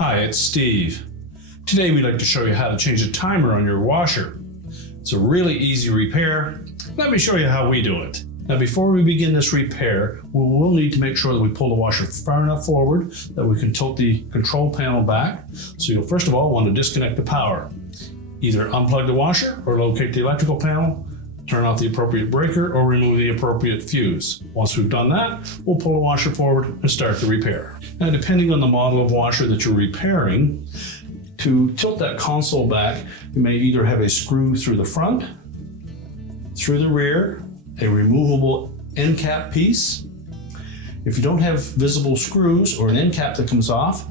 Hi, it's Steve. Today we'd like to show you how to change the timer on your washer. It's a really easy repair. Let me show you how we do it. Now before we begin this repair, we will need to make sure that we pull the washer far enough forward that we can tilt the control panel back. So you'll first of all want to disconnect the power. Either unplug the washer or locate the electrical panel, turn off the appropriate breaker or remove the appropriate fuse. Once we've done that, we'll pull the washer forward and start the repair. Now depending on the model of washer that you're repairing, to tilt that console back, you may either have a screw through the front, through the rear, a removable end cap piece. If you don't have visible screws or an end cap that comes off,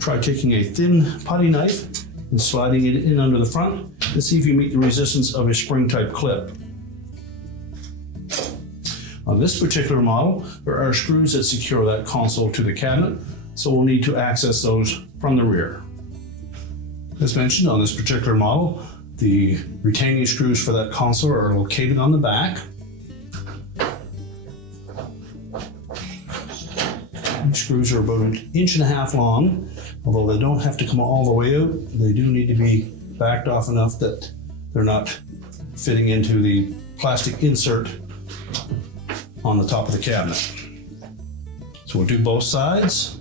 try taking a thin putty knife and sliding it in under the front and see if you meet the resistance of a spring type clip. On this particular model, there are screws that secure that console to the cabinet, so we'll need to access those from the rear. As mentioned, on this particular model, the retaining screws for that console are located on the back. These screws are about 1.5 inches long, although they don't have to come all the way out. They do need to be backed off enough that they're not fitting into the plastic insert on the top of the cabinet. So we'll do both sides.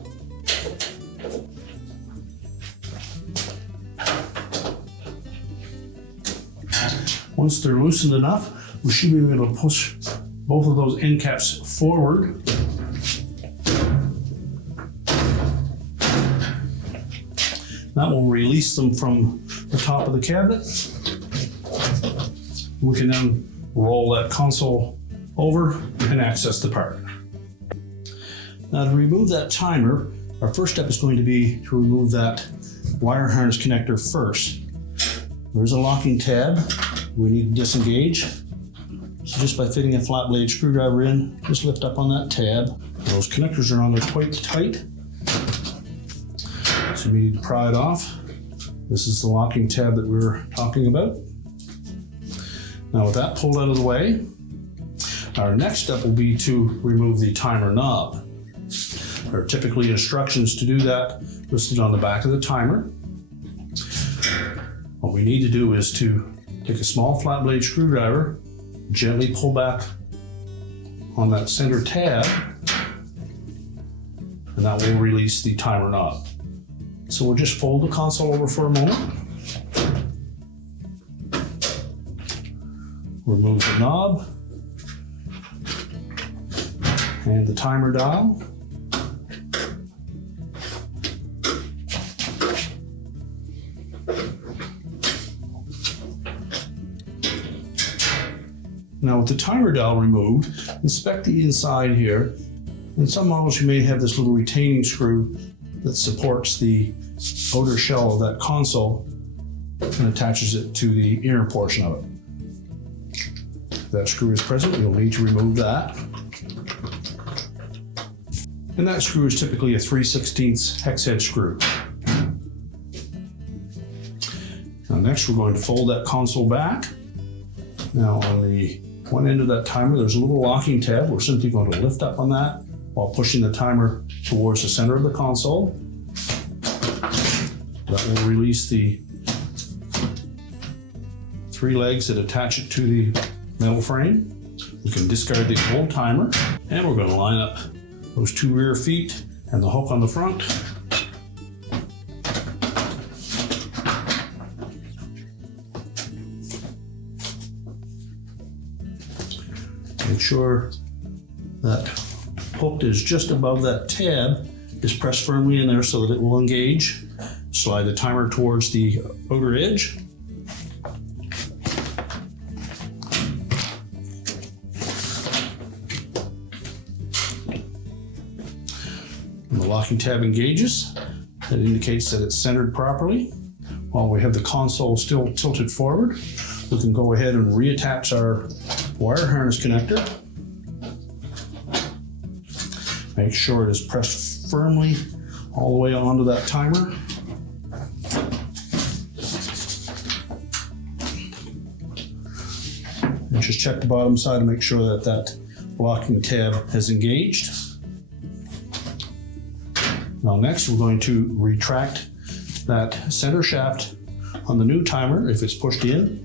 Once they're loosened enough, we should be able to push both of those end caps forward. That will release them from the top of the cabinet. We can then roll that console over and access the part. Now to remove that timer, our first step is going to be to remove that wire harness connector first. There's a locking tab we need to disengage. So just by fitting a flat blade screwdriver in, just lift up on that tab. Those connectors are on there quite tight, so we need to pry it off. This is the locking tab that we were talking about. Now with that pulled out of the way, our next step will be to remove the timer knob. There are typically instructions to do that listed on the back of the timer. What we need to do is to take a small flat blade screwdriver, gently pull back on that center tab, and that will release the timer knob. So we'll just fold the console over for a moment. Remove the knob and the timer dial. Now with the timer dial removed, inspect the inside here. In some models you may have this little retaining screw that supports the outer shell of that console and attaches it to the inner portion of it. If that screw is present, you'll need to remove that. And that screw is typically a 3/16 hex head screw. Now next we're going to fold that console back. Now on the one end of that timer, there's a little locking tab. We're simply going to lift up on that while pushing the timer towards the center of the console. That will release the 3 legs that attach it to the metal frame. We can discard the old timer, and we're going to line up those 2 rear feet and the hook on the front. Make sure that hook is just above that tab, is pressed firmly in there so that it will engage. Slide the timer towards the outer edge. When the locking tab engages, that indicates that it's centered properly. While we have the console still tilted forward, we can go ahead and reattach our wire harness connector. Make sure it is pressed firmly all the way onto that timer. And just check the bottom side to make sure that that locking tab has engaged. Now next we're going to retract that center shaft on the new timer if it's pushed in.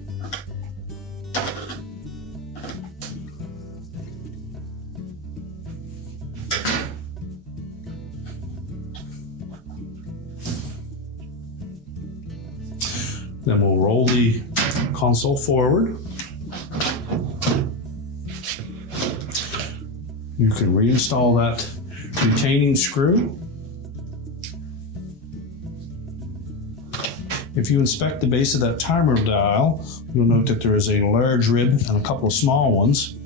Then we'll roll the console forward. You can reinstall that retaining screw. If you inspect the base of that timer dial, you'll note that there is a large rib and a couple of small ones.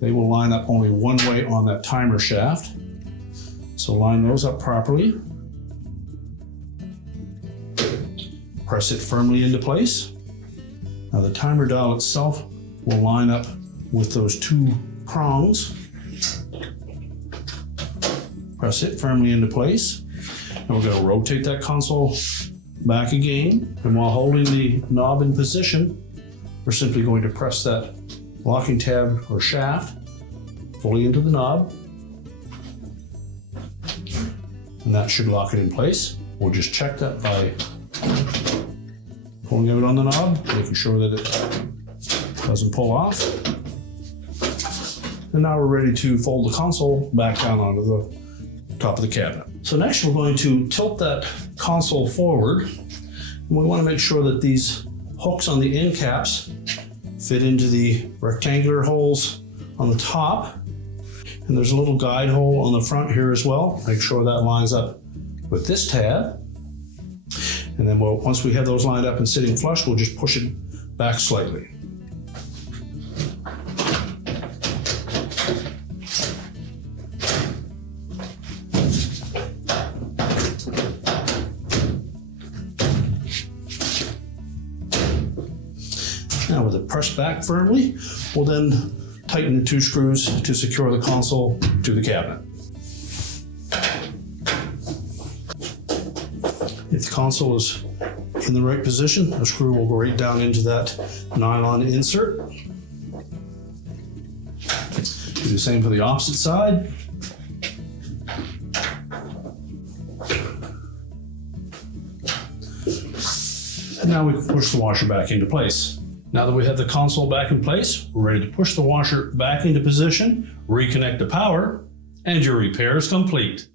They will line up only one way on that timer shaft. So line those up properly. Press it firmly into place. Now the timer dial itself will line up with those two prongs. Press it firmly into place. And we're going to rotate that console back again. And while holding the knob in position, we're simply going to press that locking tab or shaft fully into the knob. And that should lock it in place. We'll just check that by pulling out on the knob, making sure that it doesn't pull off. And now we're ready to fold the console back down onto the top of the cabinet. So next we're going to tilt that console forward. And we want to make sure that these hooks on the end caps fit into the rectangular holes on the top. And there's a little guide hole on the front here as well. Make sure that lines up with this tab. And then once we have those lined up and sitting flush, we'll just push it back slightly. Now with it pressed back firmly, we'll then tighten the two screws to secure the console to the cabinet. If the console is in the right position, the screw will go right down into that nylon insert. Do the same for the opposite side. And now we can push the washer back into place. Now that we have the console back in place, we're ready to push the washer back into position, reconnect the power, and your repair is complete.